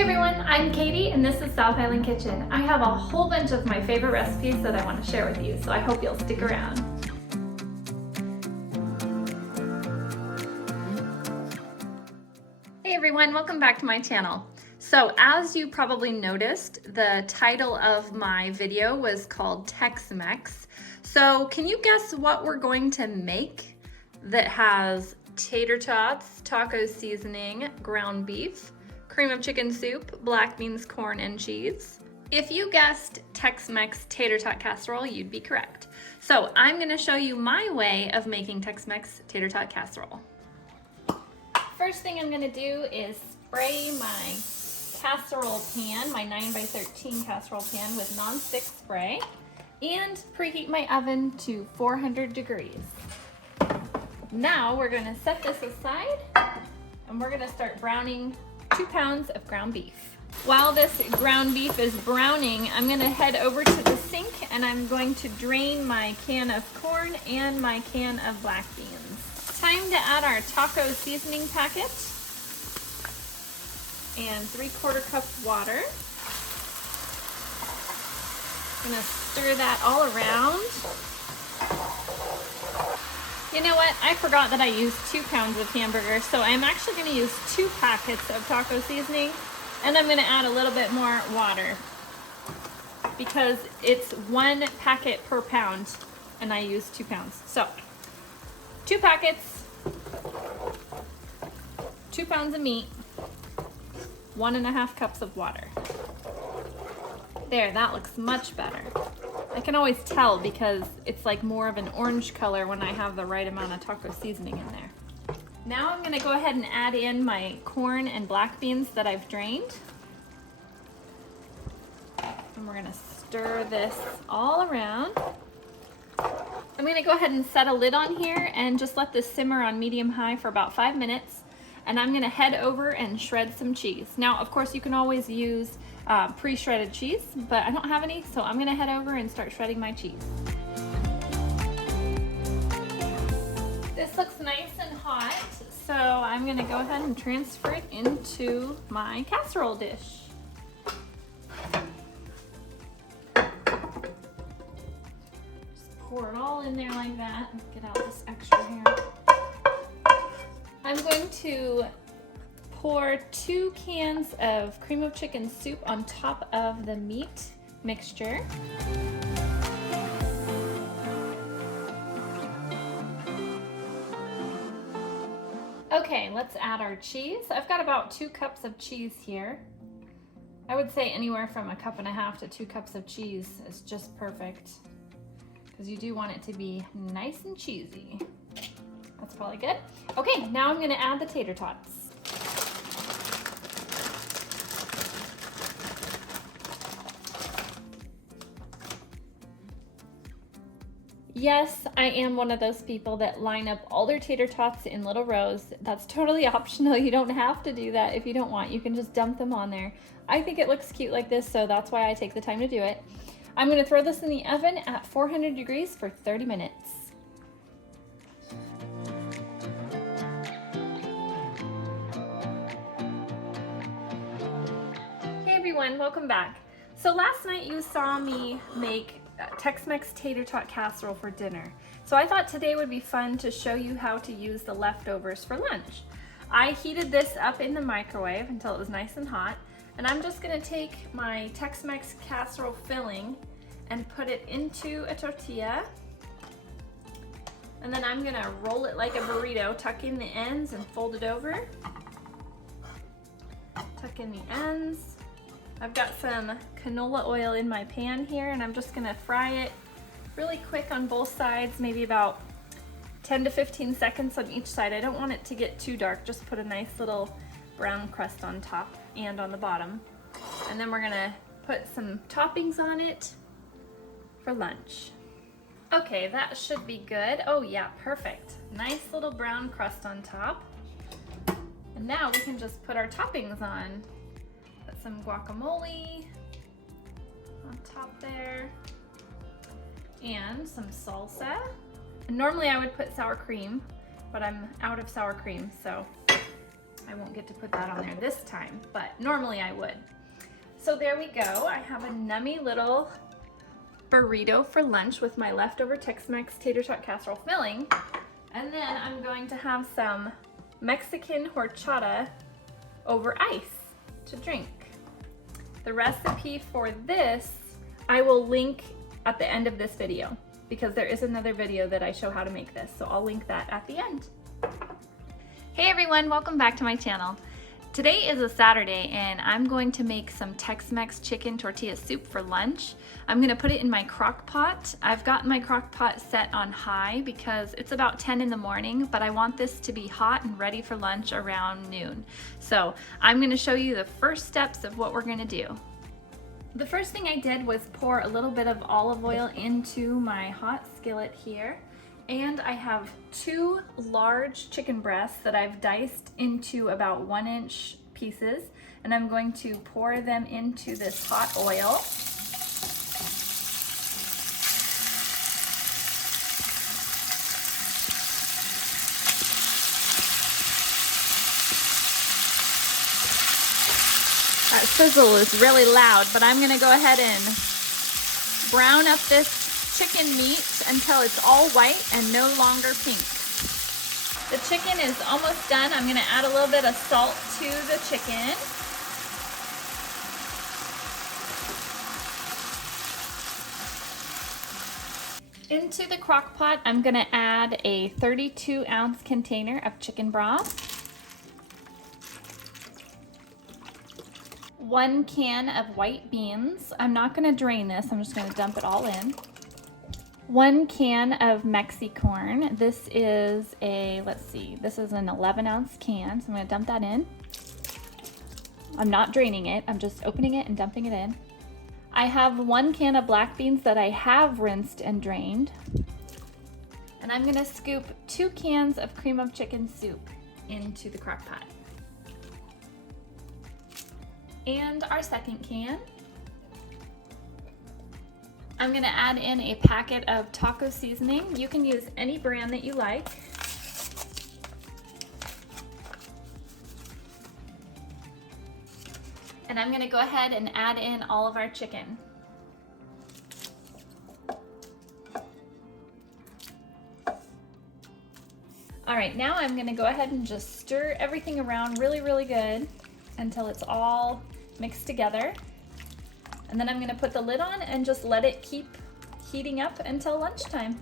Hey everyone, I'm Katie and this is South Island Kitchen. I have a whole bunch of my favorite recipes that I want to share with you, so I hope you'll stick around. Hey everyone, welcome back to my channel. So as you probably noticed, the title of my video was called Tex Mex. So can you guess what we're going to make that has tater tots, taco seasoning, ground beef, cream of chicken soup, black beans, corn, and cheese? If you guessed Tex-Mex tater tot casserole, you'd be correct. So I'm gonna show you my way of making Tex-Mex tater tot casserole. First thing I'm gonna do is spray my casserole pan, my 9x13 casserole pan with non-stick spray, and preheat my oven to 400 degrees. Now we're gonna set this aside and we're gonna start browning 2 pounds of ground beef. While this ground beef is browning, I'm gonna head over to the sink and I'm going to drain my can of corn and my can of black beans. Time to add our taco seasoning packet and 3/4 cup water. I'm gonna stir that all around. You know what? I forgot that I used 2 pounds of hamburger, so I'm actually going to use 2 packets of taco seasoning, and I'm going to add a little bit more water because it's 1 packet per pound, and I use 2 pounds. So, 2 packets, 2 pounds of meat, 1.5 cups of water. There, that looks much better. I can always tell because it's like more of an orange color when I have the right amount of taco seasoning in there. Now I'm gonna go ahead and add in my corn and black beans that I've drained. And we're gonna stir this all around. I'm gonna go ahead and set a lid on here and just let this simmer on medium-high for about 5 minutes. And I'm gonna head over and shred some cheese. Now, of course, you can always use pre-shredded cheese, but I don't have any, so I'm gonna head over and start shredding my cheese. This looks nice and hot, so I'm gonna go ahead and transfer it into my casserole dish. Just pour it all in there like that and get out this extra here. I'm going to pour 2 cans of cream of chicken soup on top of the meat mixture. Okay, let's add our cheese. I've got about 2 cups of cheese here. I would say anywhere from 1.5 cups to 2 cups of cheese is just perfect because you do want it to be nice and cheesy. That's probably good. Okay, now I'm gonna add the tater tots. Yes, I am one of those people that line up all their tater tots in little rows. That's totally optional. You don't have to do that if you don't want. You can just dump them on there. I think it looks cute like this, so that's why I take the time to do it. I'm gonna throw this in the oven at 400 degrees for 30 minutes. Hey everyone, welcome back. So last night you saw me make Tex-Mex tater tot casserole for dinner. So I thought today would be fun to show you how to use the leftovers for lunch. I heated this up in the microwave until it was nice and hot, and I'm just gonna take my Tex-Mex casserole filling and put it into a tortilla, and then I'm gonna roll it like a burrito, tuck in the ends and fold it over. Tuck in the ends. I've got some canola oil in my pan here, and I'm just gonna fry it really quick on both sides, maybe about 10 to 15 seconds on each side. I don't want it to get too dark, just put a nice little brown crust on top and on the bottom. And then we're gonna put some toppings on it for lunch. Okay, that should be good. Oh yeah, perfect. Nice little brown crust on top. And now we can just put our toppings on. Put some guacamole on top there, and some salsa. And normally I would put sour cream, but I'm out of sour cream, so I won't get to put that on there this time, but normally I would. So there we go. I have a nummy little burrito for lunch with my leftover Tex-Mex tater tot casserole filling. And then I'm going to have some Mexican horchata over ice to drink. The recipe for this, I will link at the end of this video because there is another video that I show how to make this. So I'll link that at the end. Hey everyone, welcome back to my channel. Today is a Saturday and I'm going to make some Tex-Mex chicken tortilla soup for lunch. I'm gonna put it in my crock pot. I've got my crock pot set on high because it's about 10 in the morning, but I want this to be hot and ready for lunch around noon. So I'm gonna show you the first steps of what we're gonna do. The first thing I did was pour a little bit of olive oil into my hot skillet here. And I have 2 large chicken breasts that I've diced into about 1-inch pieces. And I'm going to pour them into this hot oil. That sizzle is really loud, but I'm gonna go ahead and brown up this chicken meat until it's all white and no longer pink. The chicken is almost done. I'm gonna add a little bit of salt to the chicken. Into the crock pot, I'm gonna add a 32-ounce container of chicken broth, 1 can of white beans. I'm not gonna drain this, I'm just gonna dump it all in. 1 can of Mexicorn. This is a, let's see, this is an 11-ounce can, so I'm gonna dump that in. I'm not draining it, I'm just opening it and dumping it in. I have 1 can of black beans that I have rinsed and drained. And I'm gonna scoop 2 cans of cream of chicken soup into the crock pot. And our second can. I'm gonna add in a packet of taco seasoning. You can use any brand that you like. And I'm gonna go ahead and add in all of our chicken. All right, now I'm gonna go ahead and just stir everything around really, really good until it's all mixed together. And then I'm gonna put the lid on and just let it keep heating up until lunchtime.